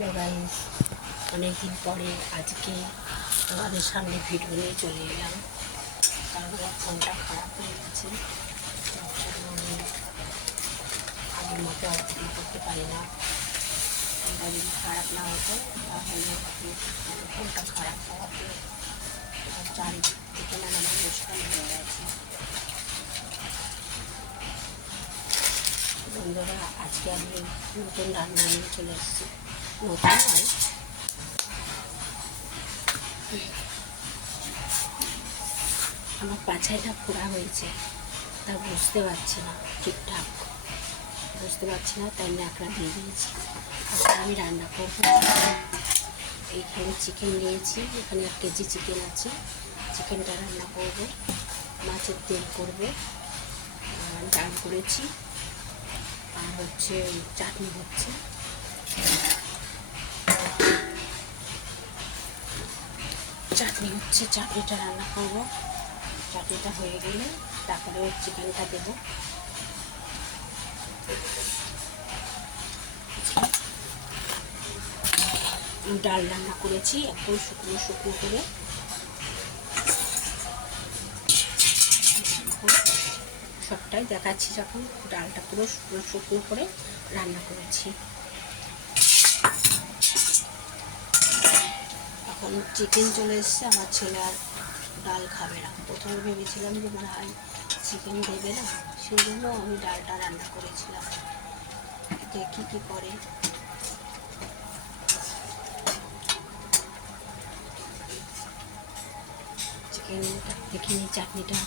Hello guys, অনেকদিন পরে আজকে তোমাদের সামনে ভিডিও নিয়ে চলে এলাম। কারণ আমার ফোনটা খারাপ হয়ে গেছে, আমি আগের মতো অপারেট করতে পারি না। ফোনটা যদি খারাপ না হতো তাহলে ফোনটা খারাপ হওয়াতে চারিদিক থেকে নানা অনুষ্ঠান হয়ে গেছে। বন্ধুরা, আজকে আমি নতুন রান্না নিয়ে চলে এসেছি। নতুন নয়, আমার পাছাটা ফোড়া হয়েছে, তা বুঝতে পারছি না, ঠিকঠাক বুঝতে পারছি না, তাই ন্যাকড়া দিয়ে দিয়েছি। আজকে আমি রান্না করবো। এইখানে চিকেন নিয়েছি, এখানে 1 কেজি চিকেন আছে। চিকেনটা রান্না করবো, মাছের তেল করবো, ডাল করেছি, আর হচ্ছে চাটনি হচ্ছে। চাটনিটা রান্না করবো। চাটনিটা হয়ে গেলে তারপরে চিকেনটা দেবো। ডাল রান্না করেছি একদম শুকনো শুকনো করে। সবটাই দেখাচ্ছি, যখন ডালটা পুরো শুকনো শুকনো করে রান্না করেছি। এখন চিকেন চলে এসছে, আমার ছেলে আর ডাল খাবে না। প্রথমে ভেবেছিলাম যে মনে হয় চিকেন দেবে না, সেই জন্য আমি ডালটা রান্না করেছিলাম। দেখি কী করে। চিকেনটা দেখিনি, চাটনিটা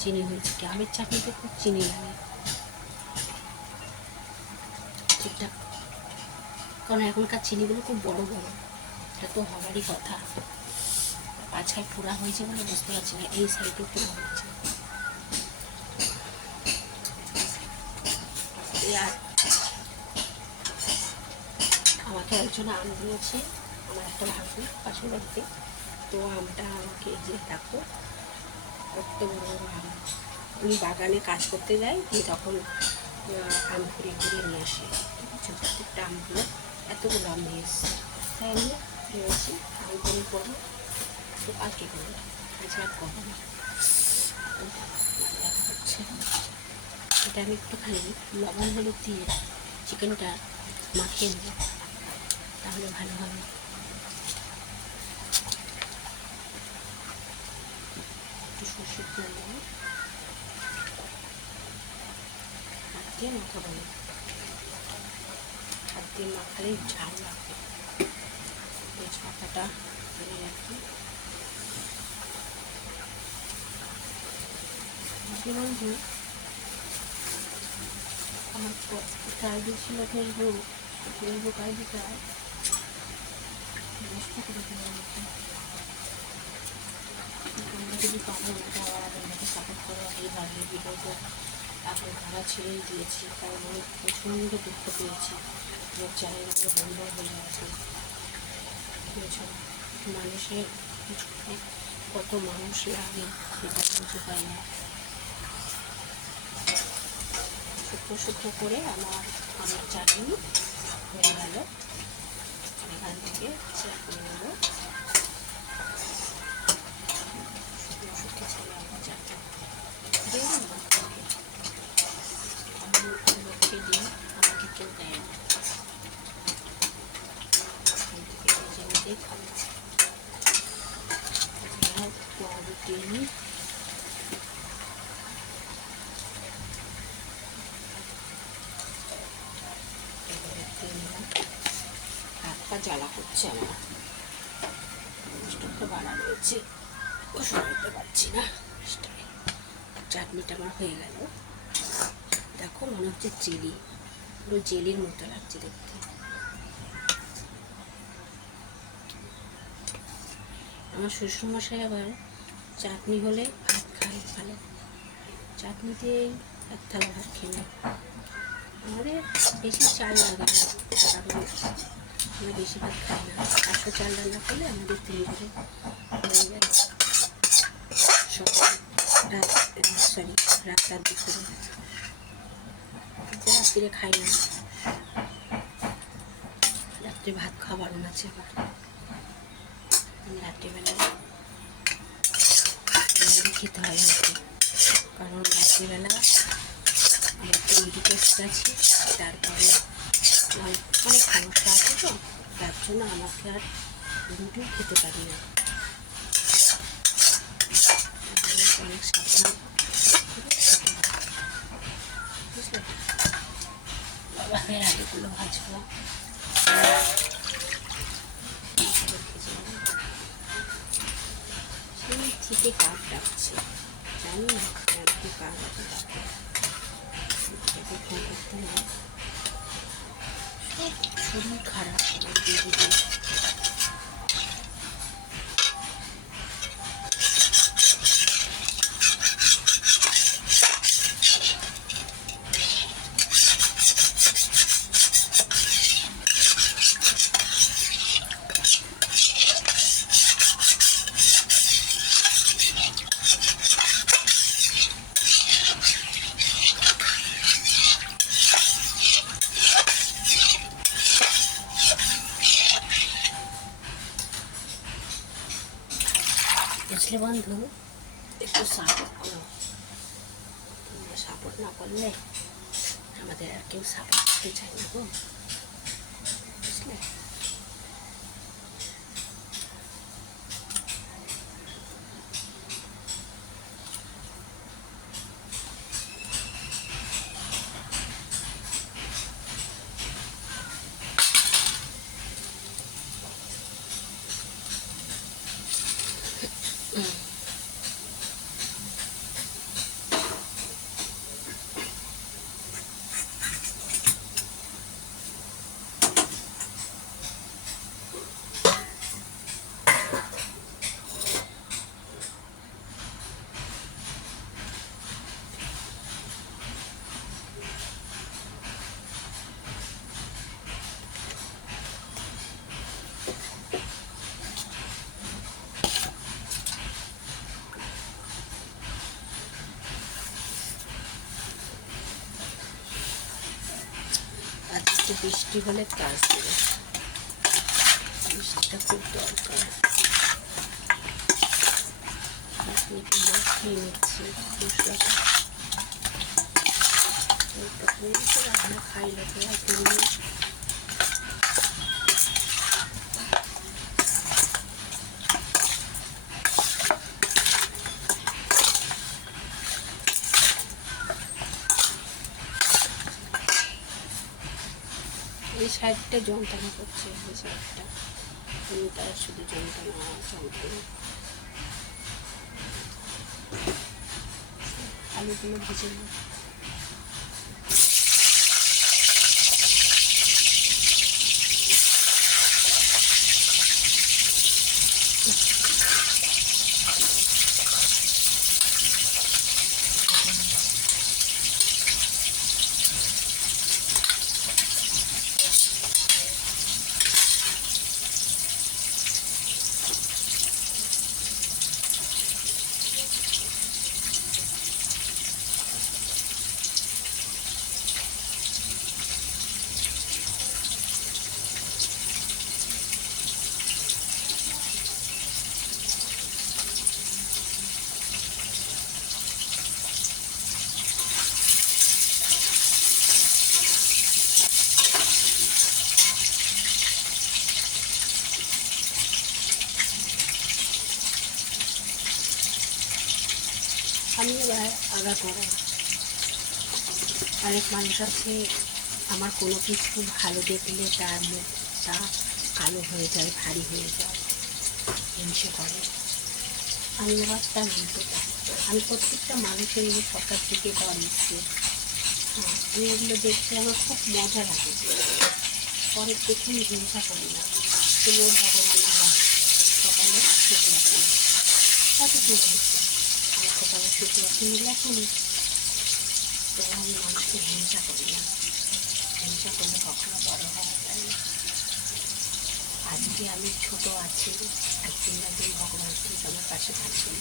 চিনি হয়েছে কি? আমের চাটনিতে খুব চিনি লাগে ঠিকঠাক, কারণ এখনকার চিনিগুলো খুব বড় বড়। এটা তো হবারই কথা। আজকাল পোড়া হয়েছে বলে বুঝতে পারছি না, এই সাইডে পোড়া হয়েছে। আর আমাকে একজন আম দিয়েছে, আমার একটা ভাগ্নি পাশের বাড়িতে। তো আমটা আমাকে যে দেখো কত বড় বড় আম। উনি বাগানে কাজ করতে যায়, দিয়ে তখন আম ঘুরিয়ে ঘুরিয়ে নিয়ে আসে। প্রত্যেকটা আমগুলো এতগুলো আম নিয়ে এসছে। তাই আমি ভেবেছি আম করে করবো, তো আর কী করবো, আজকে আর করবো না। হচ্ছে এটা আমি একটুখানি লবণ হলুদ দিয়ে চিকেনটা মাখিয়ে নেব, তাহলে ভালো হবে। একটু সর্ষের তেল দেবো, হাত দিয়ে মাখাবো না, হাত দিয়ে মাখালেই ঝাল লাগবে। তেজপাতাটা তুলে রাখি। বন্ধু, আমার আইডি ছিল ফেসবুক আইডিটা নষ্ট করে দিল আমাকে। তোমরা যদি পাবো আমাকে সাপোর্ট করো, এইভাবে ভিডিওটা আপলোড করা ছেড়েই দিয়েছি, কারণ আমি প্রচণ্ড দুঃখ পেয়েছি। আমার চ্যানেলগুলো বন্ধ হয়ে গেছে। বুঝেছ, মানুষের পিছনে কত মানুষ লাগে সেটা বুঝতে পাই না। শুকনো শুকনো করে আমার চাটনি হয়ে গেল। এখান থেকে চাটনি নেব, শুকনো শুকনো ছেলে আমার চাটনি আমি লোককে দিই, আমাকে কেউ দেয় না। এখান থেকে নিজে নিজেই খাবো। আলু দিয়ে নিই। হাত পা জ্বালা করছে আমার, স্টোভটা বাড়া রয়েছে, সরাতে পারছি না। চাটনিটা আমার হয়ে গেল। দেখো, মনে হচ্ছে জেলি, পুরো জেলির মতো লাগছে দেখতে। আমার শ্বশুরমশাই আবার চাটনি হলে ভাত খায় ভালো, চাটনিতেই এক থালা ভাত খেয়ে নেয়। আমাদের বেশি চাল লাগে না, কারণ আমরা বেশি ভাত খাই না। 500 চাল রান্না করলে আমাদের 3 ঘরে হয়ে যায়। সকাল রাত আর দুপুরে, রাত্রিরে খাই না। রাত্রে ভাত খাওয়া বারণ আছে আবার। রাত্রিবেলা খেতে হয় হয়তো, কারণ রাত্রিবেলা আমার তো ইউরিক অ্যাসিড আছে, তারপরে অনেক সমস্যা আছে, তো তার জন্য আমাকে আর রুটিও খেতে পারি না। অনেক সাবধান বুঝলে। বাবাদের আলুগুলো ভাজবো, সেই থেকে কাক ডাকছে, জানি না কি কাক ডাকে, ফোন করতে না। শরীর খারাপ দিদি। বুঝলে বন্ধু, একটু সাপোর্ট করো। তোমরা সাপোর্ট না করলে আমাদের আর কেউ সাপোর্ট করতে চায় না গো, বুঝলে। আজকে বৃষ্টি হলে কাজ দেবে, বৃষ্টিটা খুব দরকার। মাখিয়ে নিচ্ছি মশলাটা, রান্না খাইলে তো এই সাইডটা যন্ত্রণা করছে, এই সাইডটা তার শুধু যন্ত্রণা যন্ত্রণা। আলুগুলো ভেজে নিই। আমি আগা করা অনেক মানুষ আছে, আমার কোনো কিছু ভালো দেখলে তার মুখটা কালো হয়ে যায়, ভারী হয়ে যায়, হিংসে করে। আমি আবার তার উল্টোটা, আমি প্রত্যেকটা মানুষের এই সকাল থেকে দেওয়া নিচ্ছি। হ্যাঁ, আমি এগুলো দেখতে আমার খুব মজা লাগে, পরের দেখে আমি হিংসা করি না। তবুও ভগবান আমার সকালে শুক্লা করি, তাতে কী হয়েছে, আমার সকালে শুক্লা কিনে লেখনি, তো আমি মানুষকে হিংসা করি না। হিংসা করলে কখনো বড় হওয়া যায় না। আজকে আমি ছোট আছি, একদিন না দিন ভগবান ঠিক আমার পাশে থাকবেন,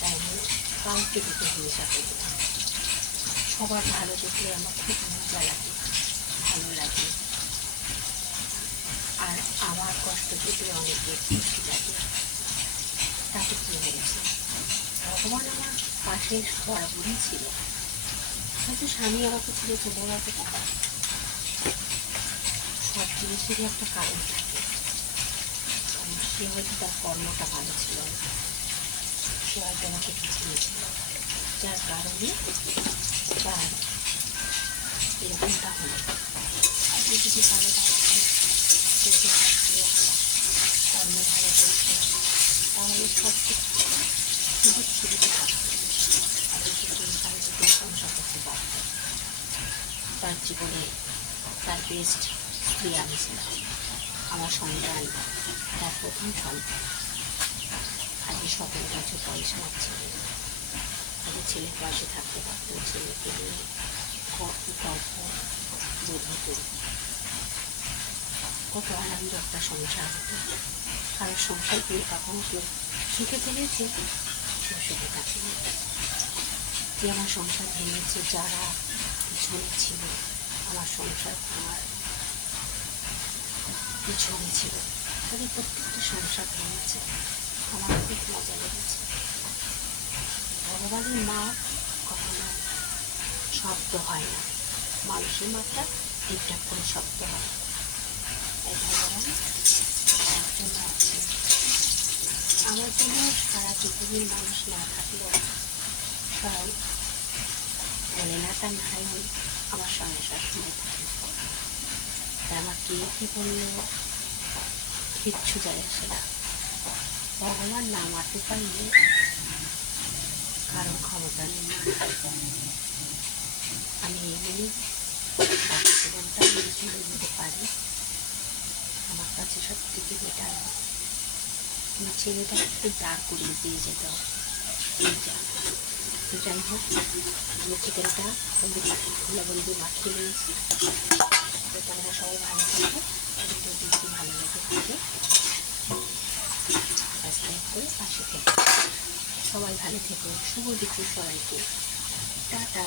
তাই আমি কাউকে দিতে হিংসা করি না। সবার ভালো দেখলে আমার খুব মজা লাগে, ভালো লাগে। এতে অনেকে খুশি লাগে। তাতে কী হয়েছে, ভগবান আমার পাশে বরাবরই ছিল। হয়তো স্বামী আমাকে ছেড়ে চলে গেছে, সব জিনিসেরই একটা কারণ থাকে। সে হয়তো তার কর্মটা ভালো ছিল না, সে হয়তো আমাকে পিছিয়েছিল, যার কারণে তার এরকমটা হলো। আর যদি ভালো থাকতো, চলতে থাকতো, কর্ম ভালো করতো, তাহলে সব কিছু সুযোগ সুবিধা থাকতো, আর ভালো যদি সংসার করতে পারতো। তার জীবনে তার বেস্ট স্ত্রী আমি ছিলাম, আমার সন্তান তার প্রথম সন্তান। আজকে 17 বছর বয়স আমার ছেলে, তাদের ছেলের পাশে থাকতে পারতো, ছেলেকে নিয়ে গল্প বোধ হতো, কত আনন্দ একটা সংসার হতো। কারোর সংসার করে কখনো কেউ সুখে থেকেছে, কেউ সুখে থাকেনি। যে আমার সংসার ভেঙেছে, যারা পিছনে ছিল আমার সংসার ভাঙার পিছনে ছিল, তাদের প্রত্যেকটা সংসার ভেঙেছে। আমার খুব মজা লেগেছে। ভগবানের মাপ কখনো শব্দ হয় না, মানুষের মাপটা ঠিকঠাক করে শব্দ হয়। তাই ভগবান একজন আছে আমার জন্য। সারা পৃথিবীর মানুষ না থাকলেও সবাই বলে না তার নারায়ণ আমার সঙ্গে সবসময় থাকে। তাই আমার কে কী বললো কিচ্ছু যায় আসে না। ভগবান না মারতে পারলে কারোর ক্ষমতা নেই। আমি এমনি জীবনটা চলে যেতে পারি, আমার কাছে সব থেকে বেটার। আমার ছেলেটা একটু দাঁড় করিয়ে দিয়ে যেত। তো যাই হোক, আমি চিকেনটা লবণ দিয়ে মাখিয়ে নিয়েছি। তো তোমরা সবাই ভালো থাকো, ভিডিওটি যদি ভালো লেগে থাকে সাবস্ক্রাইব করে পাশে থেকো। সবাই ভালো থেকো, শুভ দুপুর সবাইকে, টাটা।